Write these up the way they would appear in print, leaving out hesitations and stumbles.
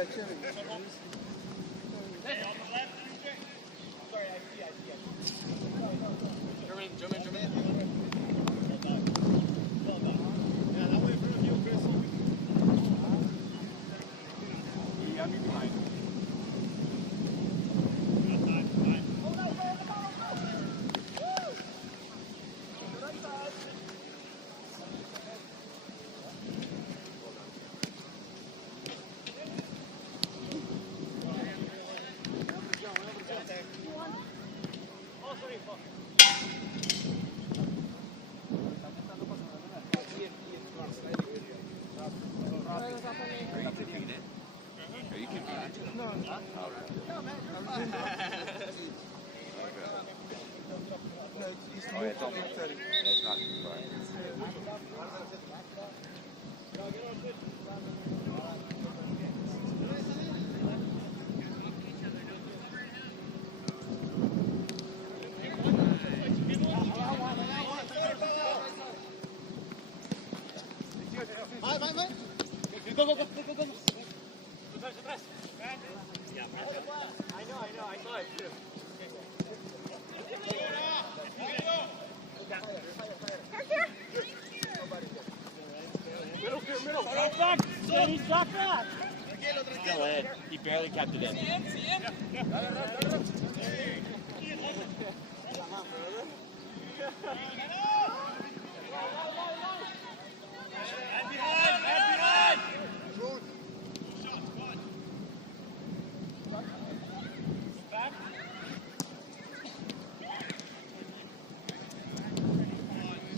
Yeah, cherry. Oh, yeah, it's only 30. Yeah, it's not too far. Still in. He barely kept it in.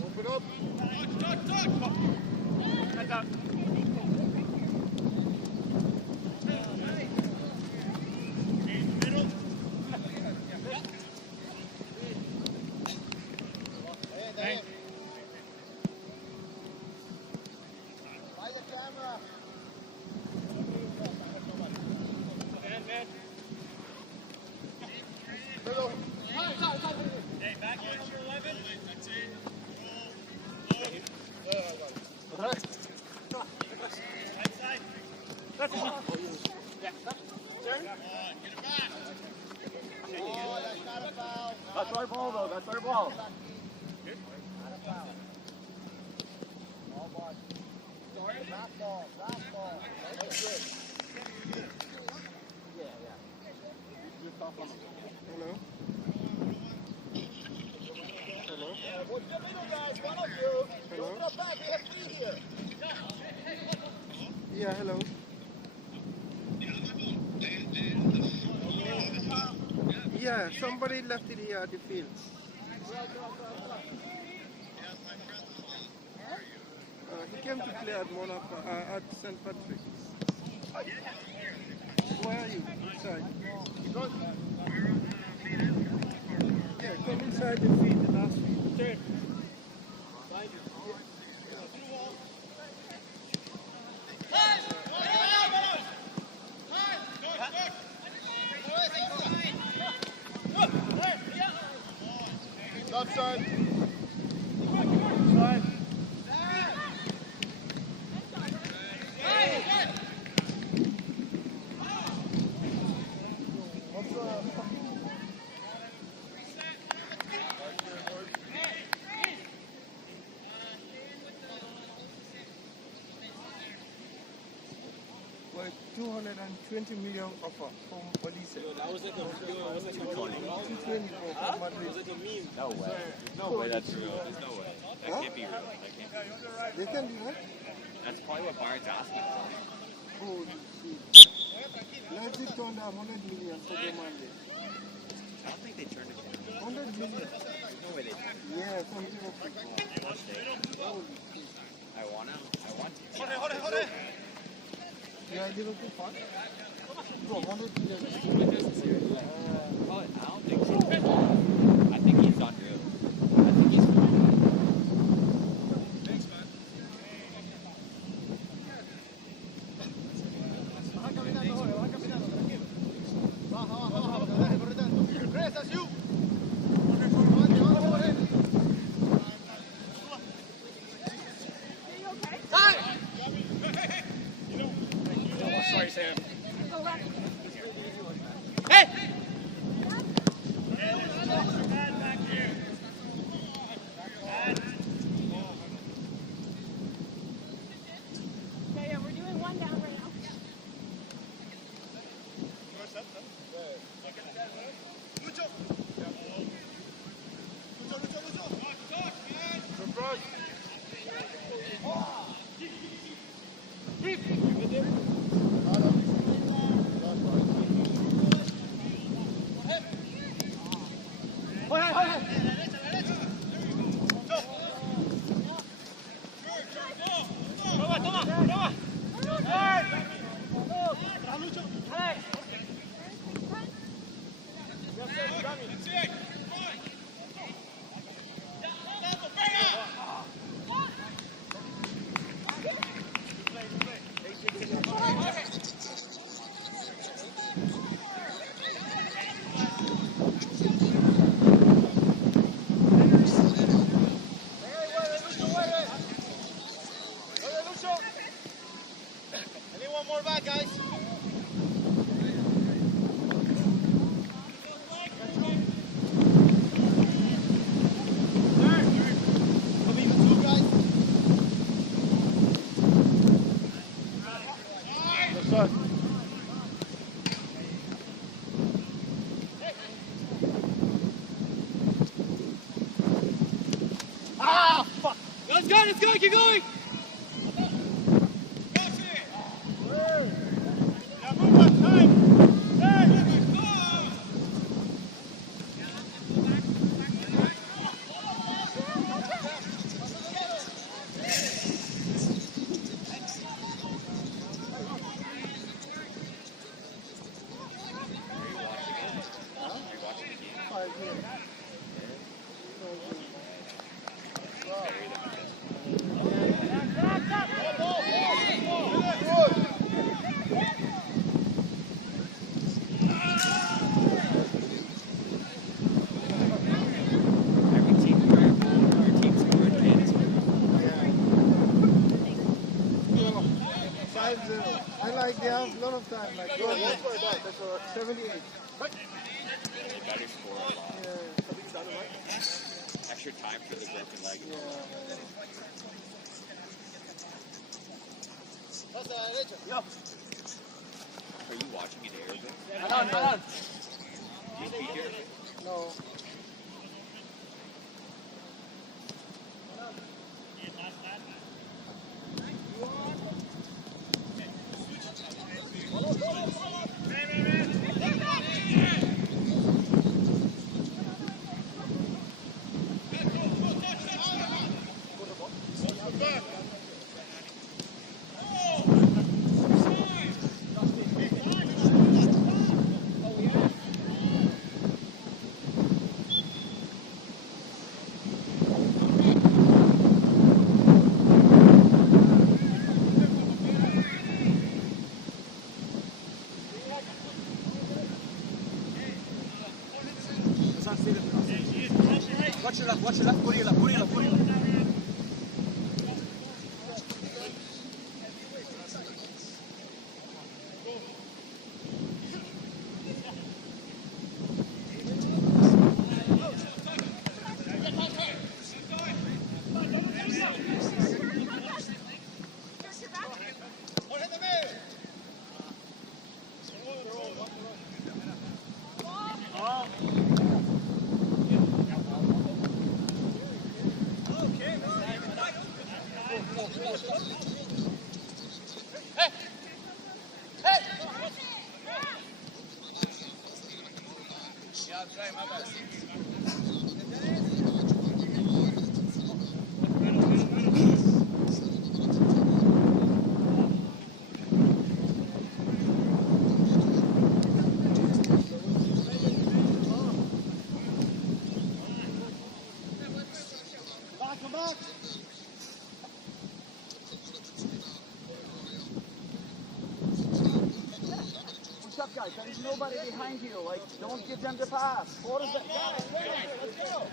Open up. That's our ball, though. That's our ball. Hello. Hello. Hello. Yeah, hello. Yeah, somebody left it here at the field. He came to play at Monaco, at St. Patrick's. Where are you? Inside. Yeah, come inside the field, the last field. Turn. Left side. Side. Well, 220 million offer from police. That was like a 220. 220 for Madrid. No way. There's no way that's real. There's no way. That can't be real. That can't be real. They can do that? That's probably what Bayern's asking for. Oh, shit. Leipzig turned down 100 million for the Monday. I don't think they turned it down. 100 million? There's no way they turned it Yeah, from Liverpool. down. I want to. Yeah, Liverpool fan? Bro, 100 million. Probably, I don't think so. I think he's unreal. I think he's Thanks, man. Sorry, Sam. Let's go, keep going! I like they have a lot of time, like 78. Better score a lot. Yeah. Extra time for the broken leg. Are you watching in Arabic? Do you speak Arabic? No. Watch your left, put your left. Guys, there's nobody behind you. Like, don't give them the pass. What is that? Let's go.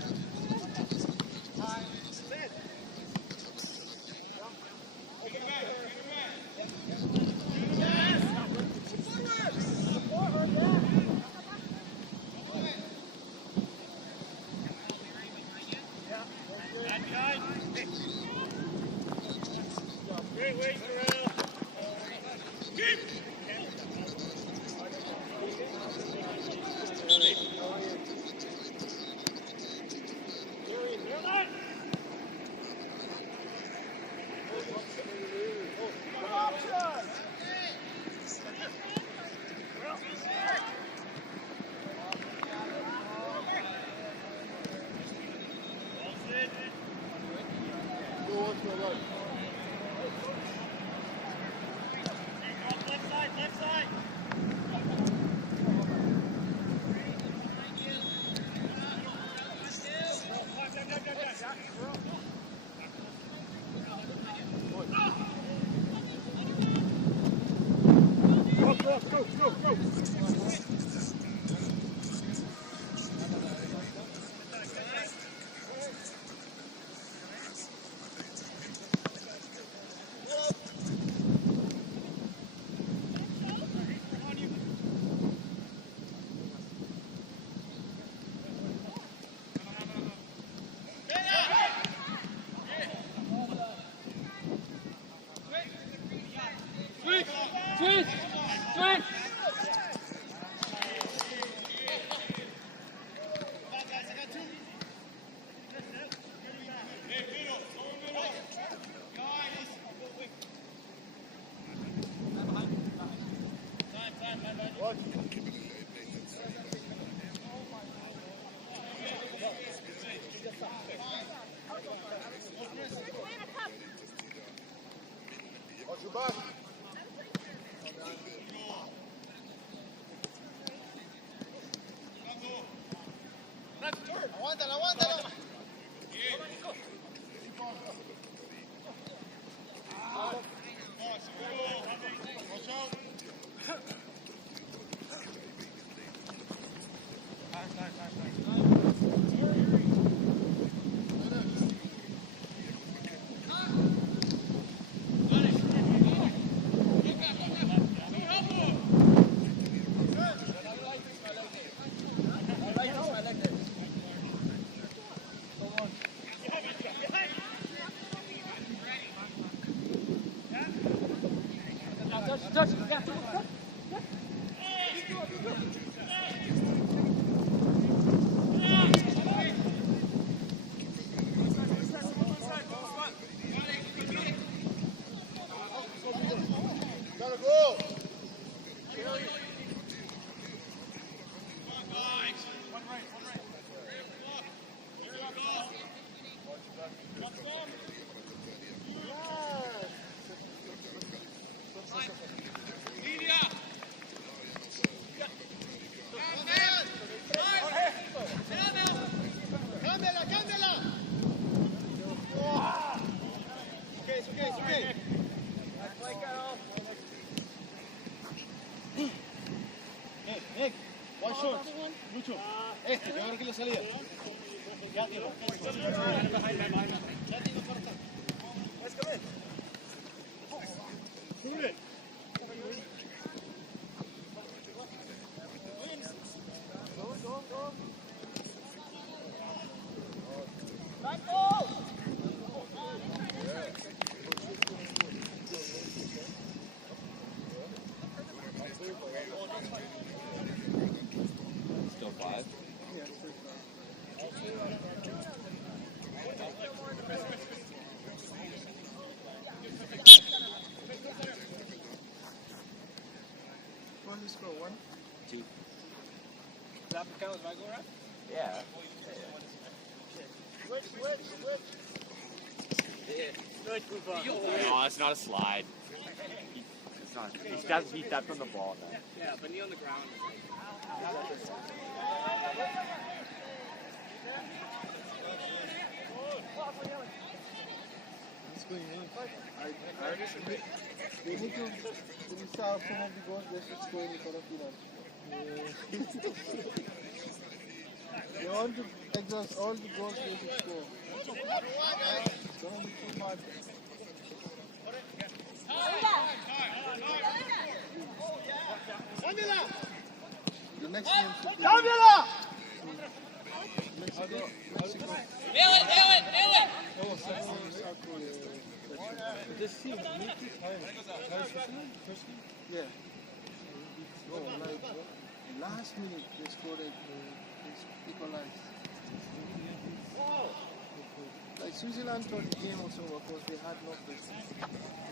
Aguántalo, aguántalo. Gotta go. Cámbiala, cámbiala. Okay, it's okay, it's okay. Nick, one shot. Mucho. Este, que ahora que le salía. Ya tiro. Ya tiro para atrás. Let's come in. Shoot it. Go. Back ball. Still 5? Yeah, What's the score? 1? 2. Does that count as my goal, right? Yeah. Switch. No, it's not a slide. It's not. He stepped on the ball now. Yeah, but knee on the ground. What's going on? They need to restart some of the goals. They should score in front of Iran. They want to exhaust all the goals they should score. It's going to be too much. The next game should be Mexico. Yeah. Oh, like last minute they scored it. They equalized. Like Switzerland thought the game was over because they had no pressure.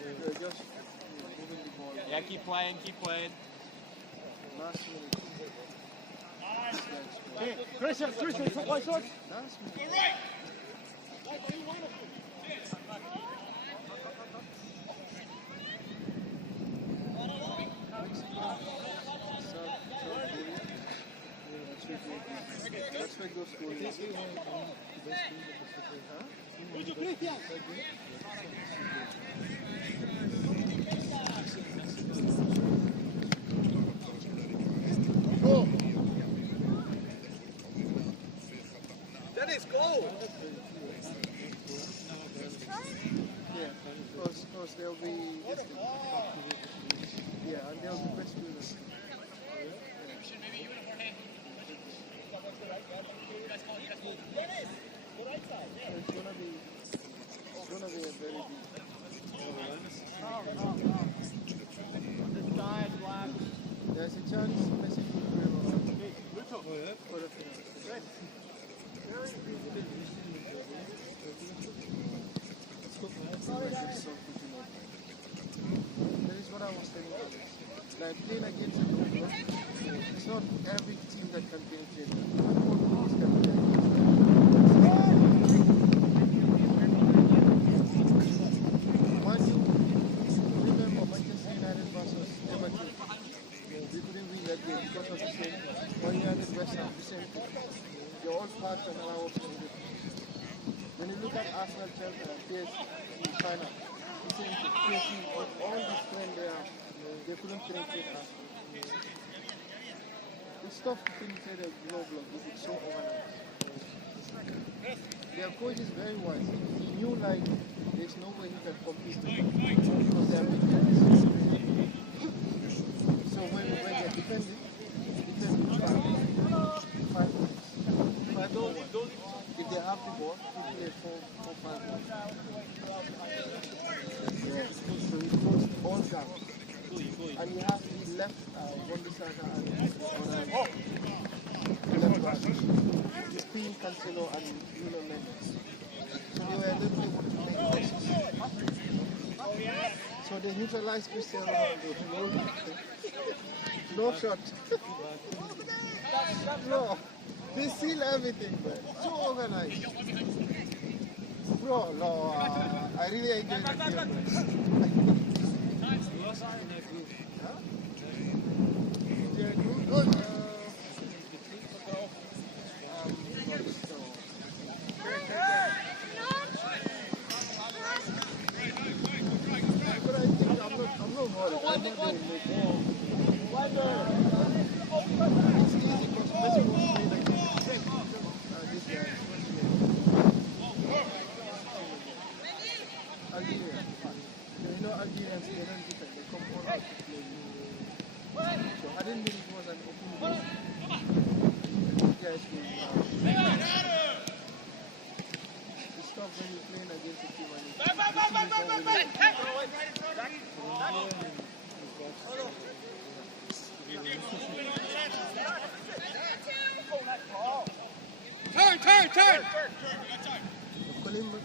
They were just moving the ball. Yeah, keep playing. Last minute. Hey, Christian, one shot. Last minute. That's why those goals. Go. That is goal. Yeah, because there'll be. Yeah, and there'll be best winners. It's gonna be a very big. There's a chance Messi could win for the final. That is what I was telling you. Like playing against a good club, it's not every team that can penetrate. Not all teams can penetrate. Man, you remember look at Arsenal, Chelsea, PSG in China. The same thing. PSG, all these friends there, they couldn't penetrate Arsenal. It's tough to penetrate a low block if it's so organized. Their coach is very wise. He knew like there's no way he can compete with them because they are big guys. So when they're defending, defend 5 minutes. 5 to 1. If they have the ball, he play 4 or 5 minutes. So he closed all gaps. And he left Wan-Bissaka and left back. He's playing Cancelo and Nuno Mendes. So they were able to make passes. So they neutralized Cristiano Ronaldo. No shot. No. They seal everything, man. So organized. Bro, no, I really enjoyed the game, man. Turn!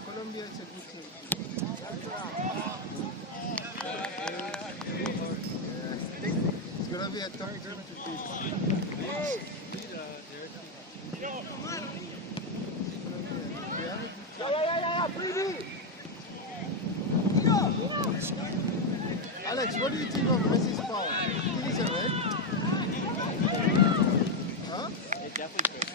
Colombia is a good team. It's going to be a tough game to beat. Alex, what do you think of Messi's foul? Do you think it's a red? Huh? It definitely could.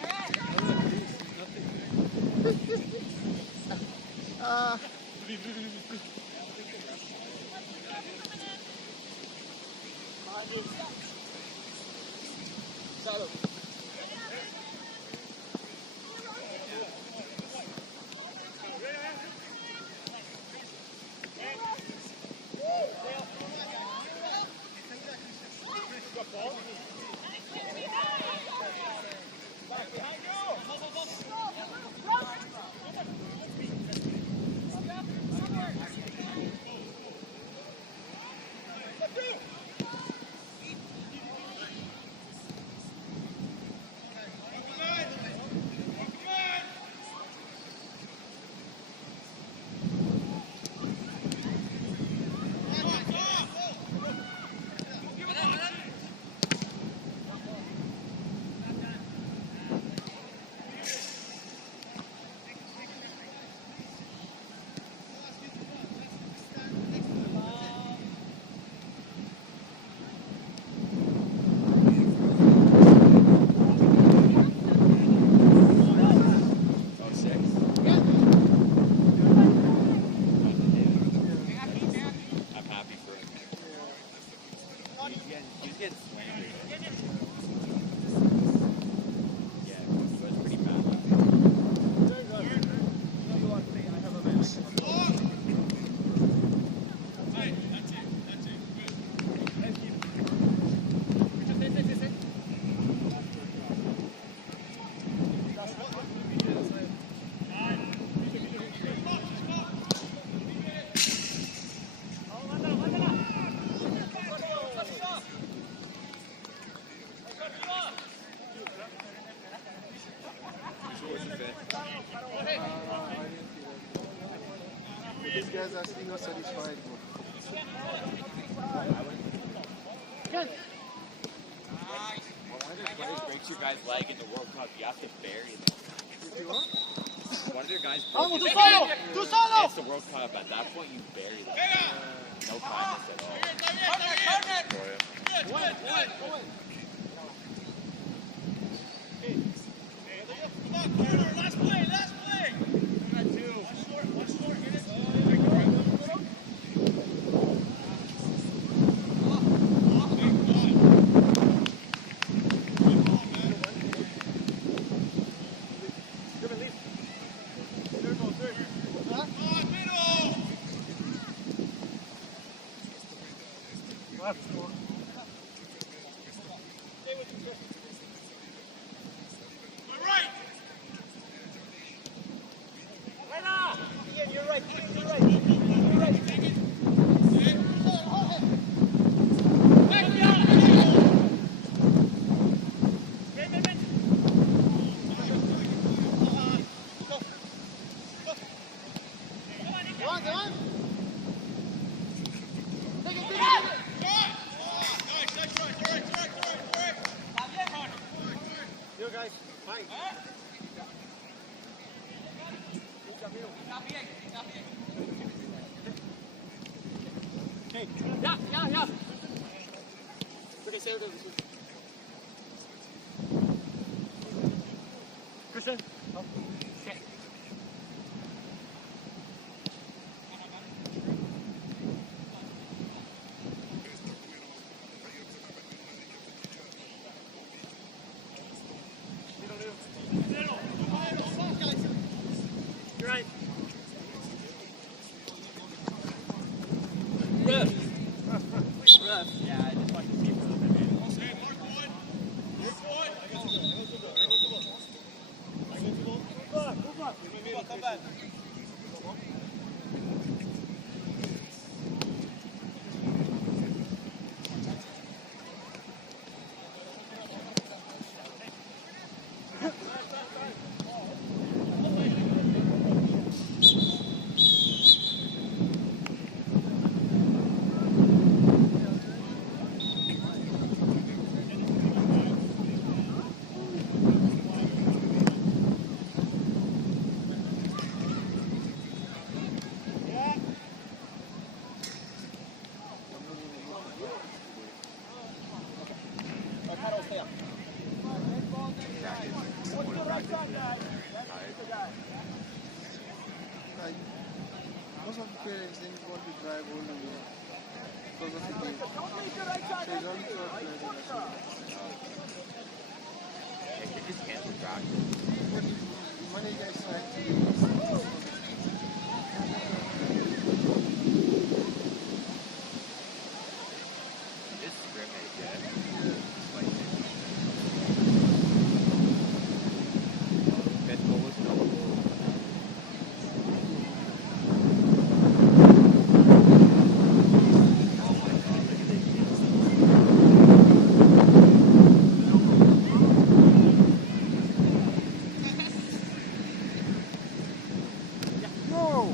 These guys are still not satisfied. One of their players breaks your guy's leg in the World Cup, you have to bury them. One of their guys broke his leg. It's the World Cup. At that point, you bury them. No kindness at all. Last play! Ian, you're right. Ian, you're right. You're right. You guys, fine. Hey, yeah. Okay, say it. Christian. Okay. You're right. Ref. Yeah, I just want to see for a little bit, man. Come back. Most of the parents didn't want to drive all the way because of the game. Don't leave your right side. So it's only 12 players in the team. They could just cancel practice. But the manager is trying to This scrimmage, yeah. Fifth goal was no goal. No!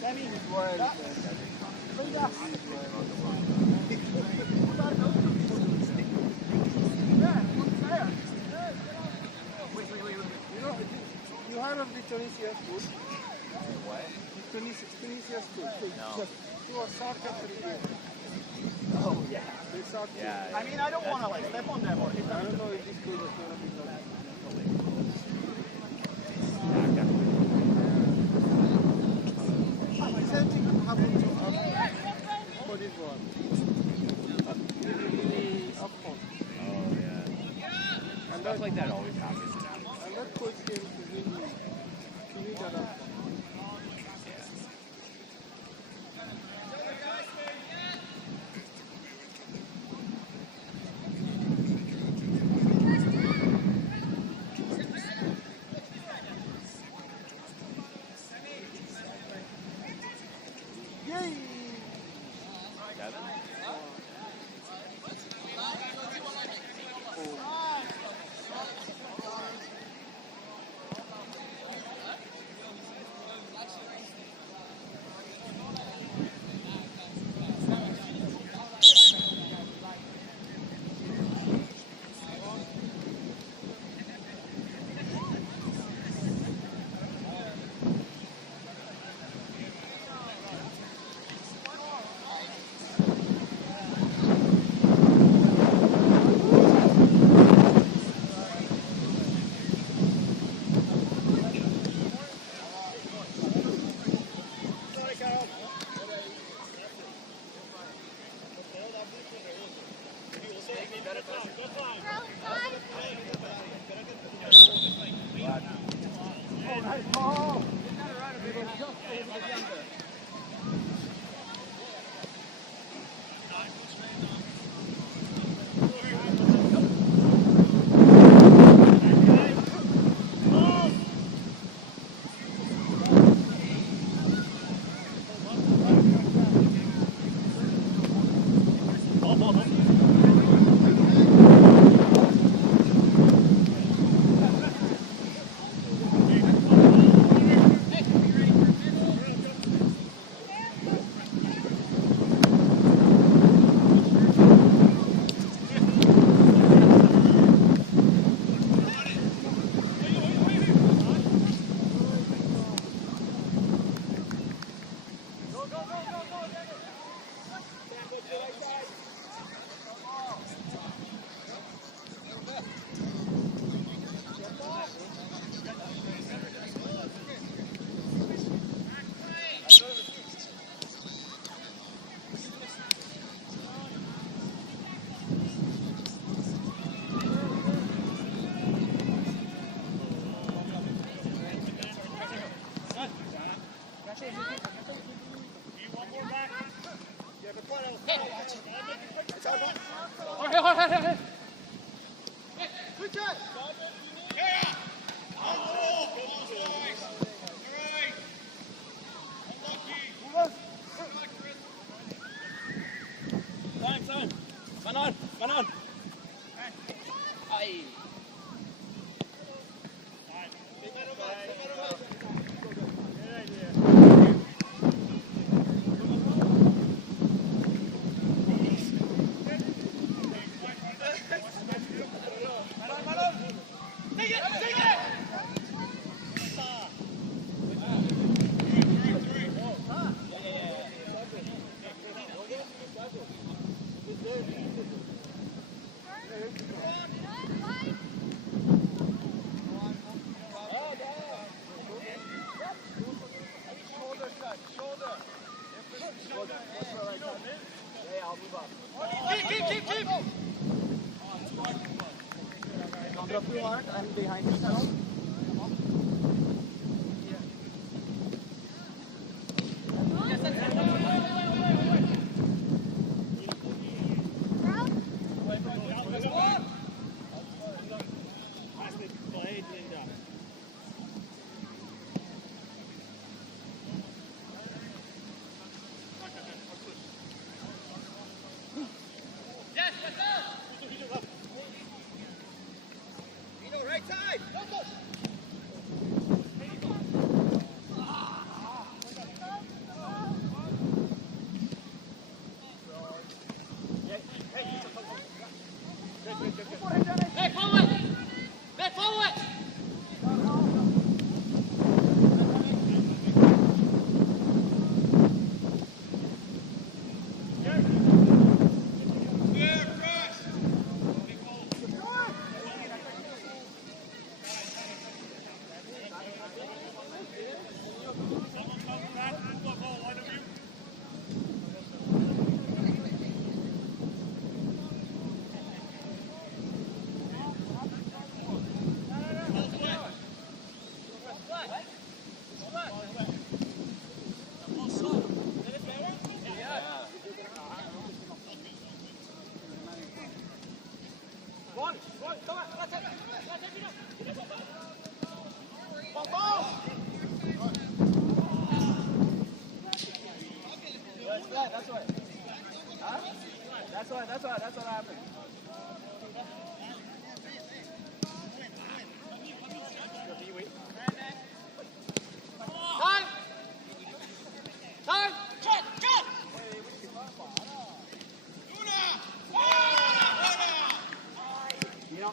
Sammy, It's wild. bring that. You know, you heard of the Tunisia school? What? The Tunisia school. No. It was soccer for the game. Oh, yeah. They soccer. Yeah. I mean, I don't want to like step on them or hit I them. don't know if this school is going to be done. The same thing happened to us for this one. The up front. Oh, yeah. And Stuff like that always happens in that. And that coach came to win that up front. Yay! Seven? Drop you hard and behind yourself. That's what happened. Time! Time! Cut! Cut! You know?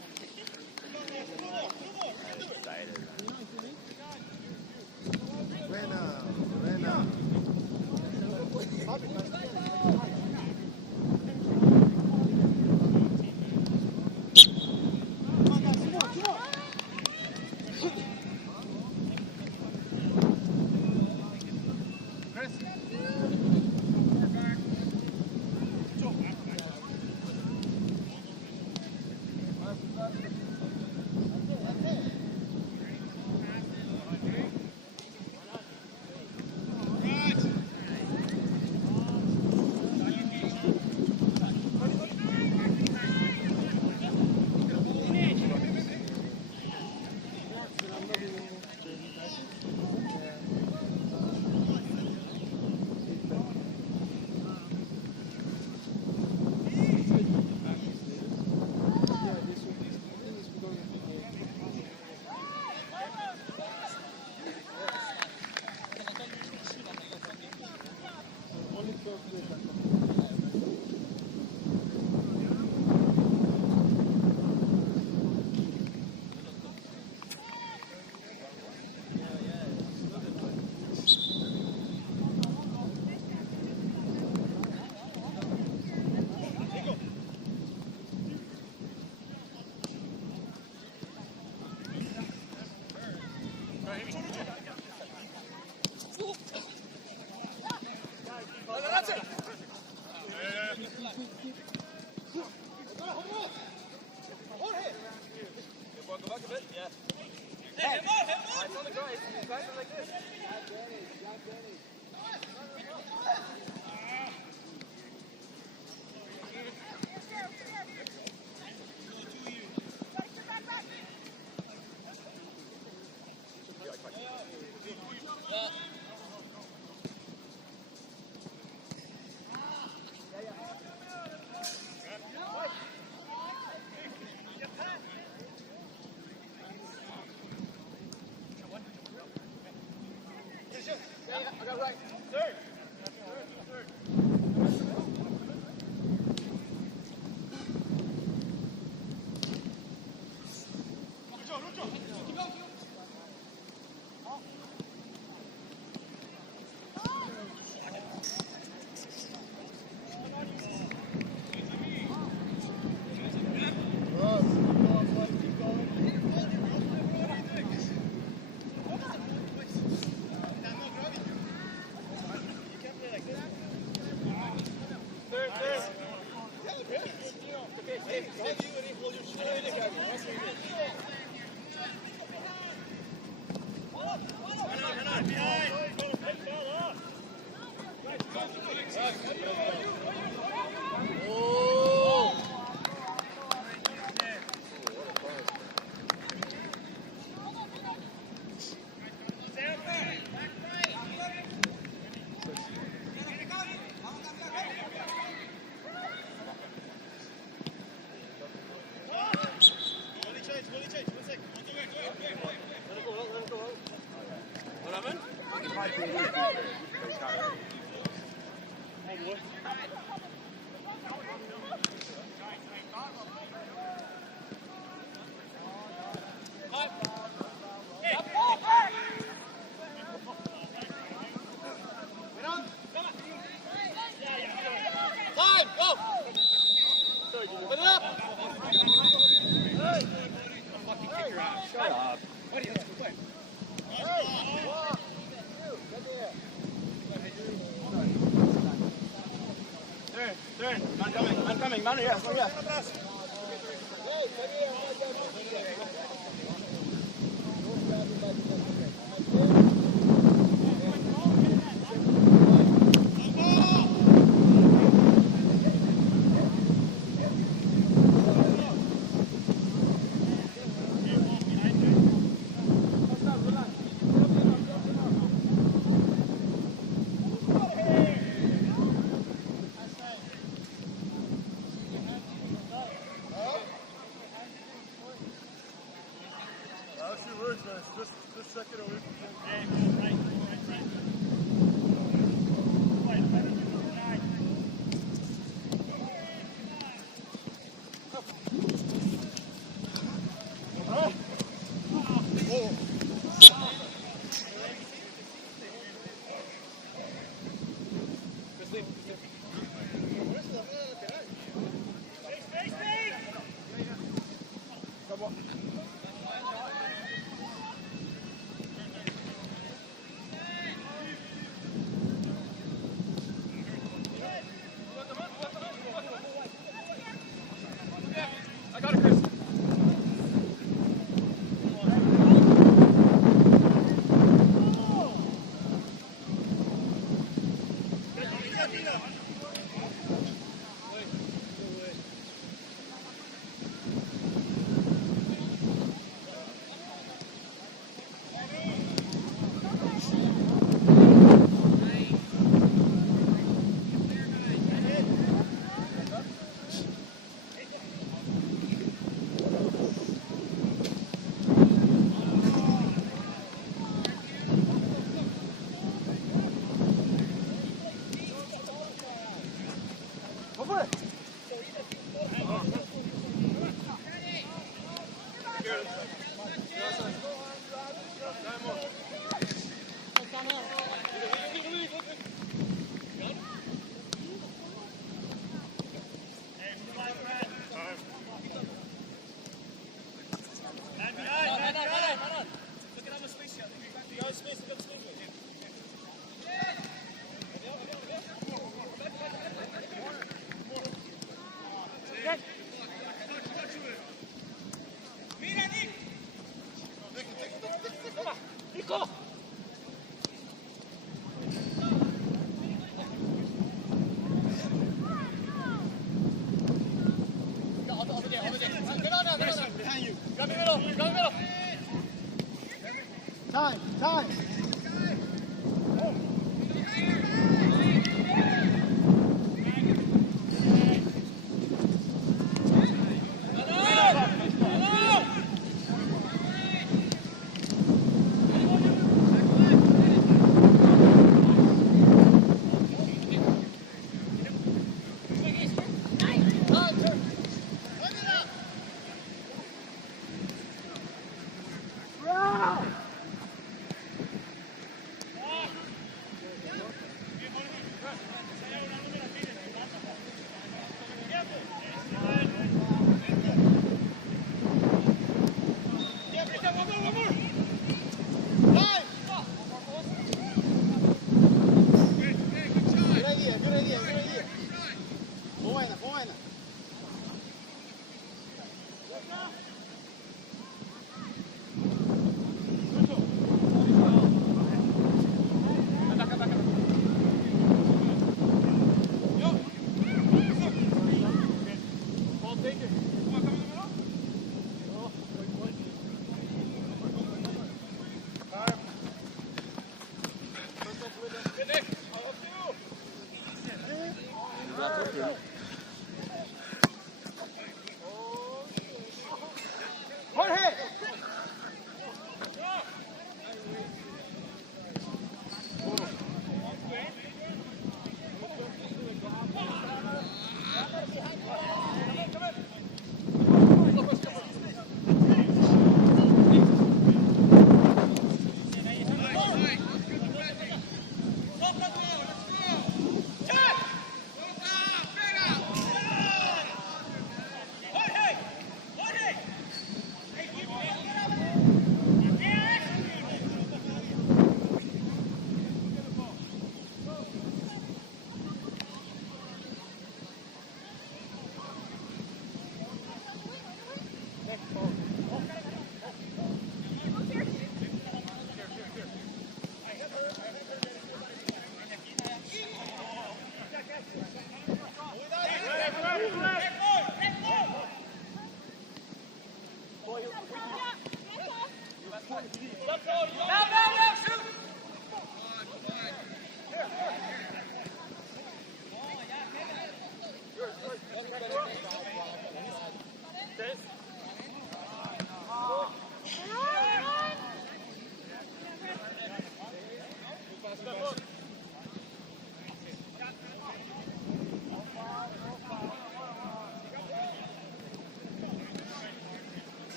Man, yes, yes. Time.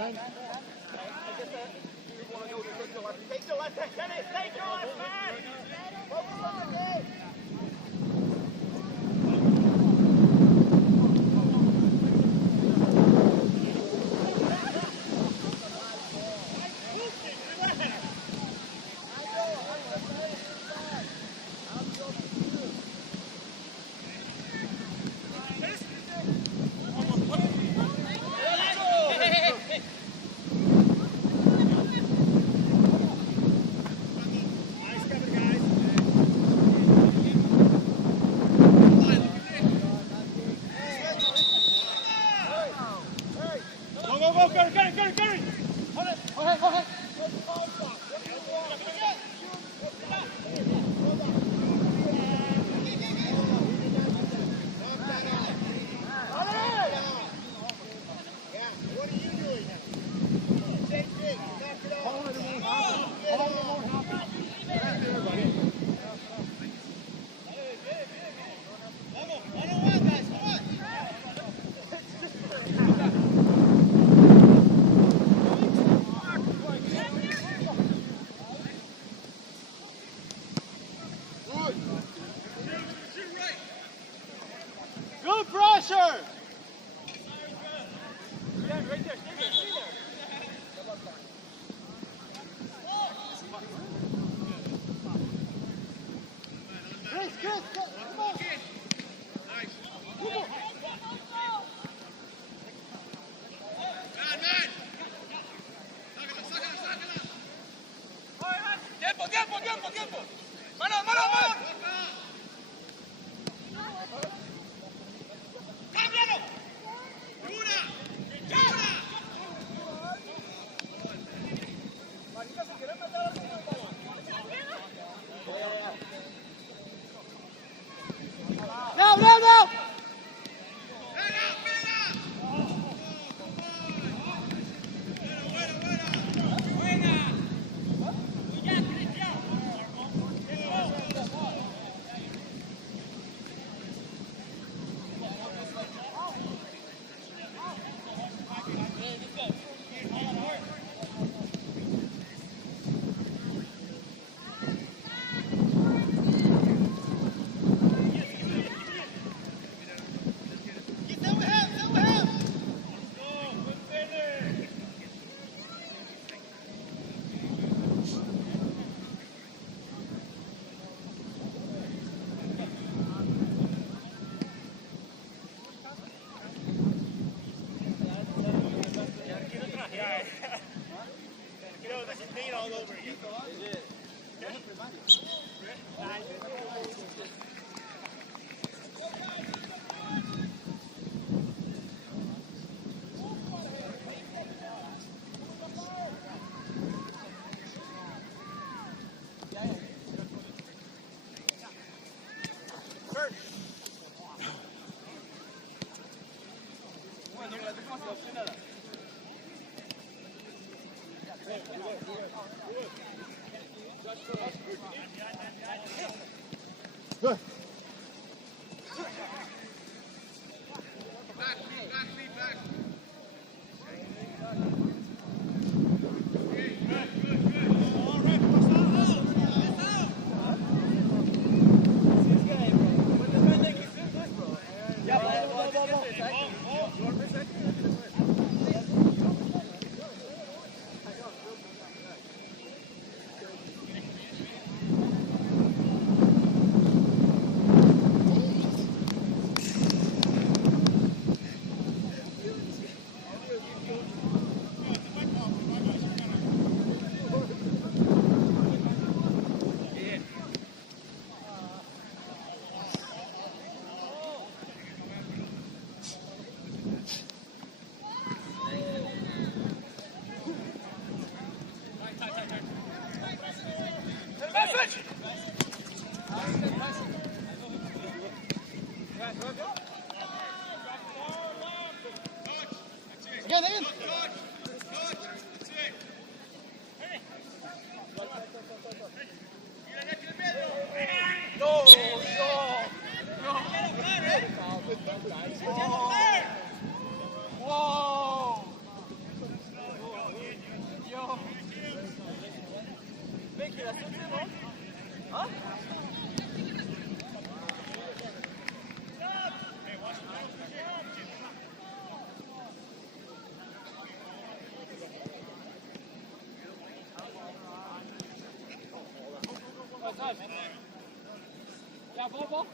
Take the left hand, Kenny! Take your left hand! Focus on the game! Good pressure! Yeah, right there. Stay there. Chris, come on. Nice. Come on. Man. Sácala. Tiempo. Mano. ¡Cámbialo! ¡Una! Marita, si quieres matar a No! Good. Yeah, ball.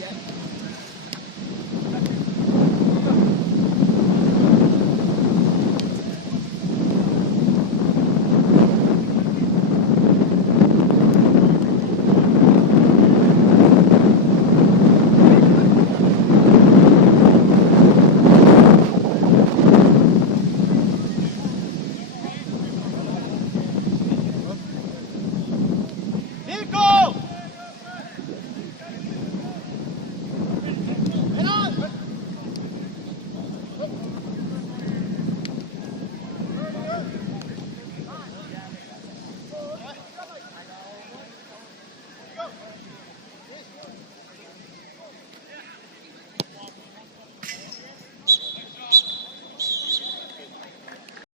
Yeah.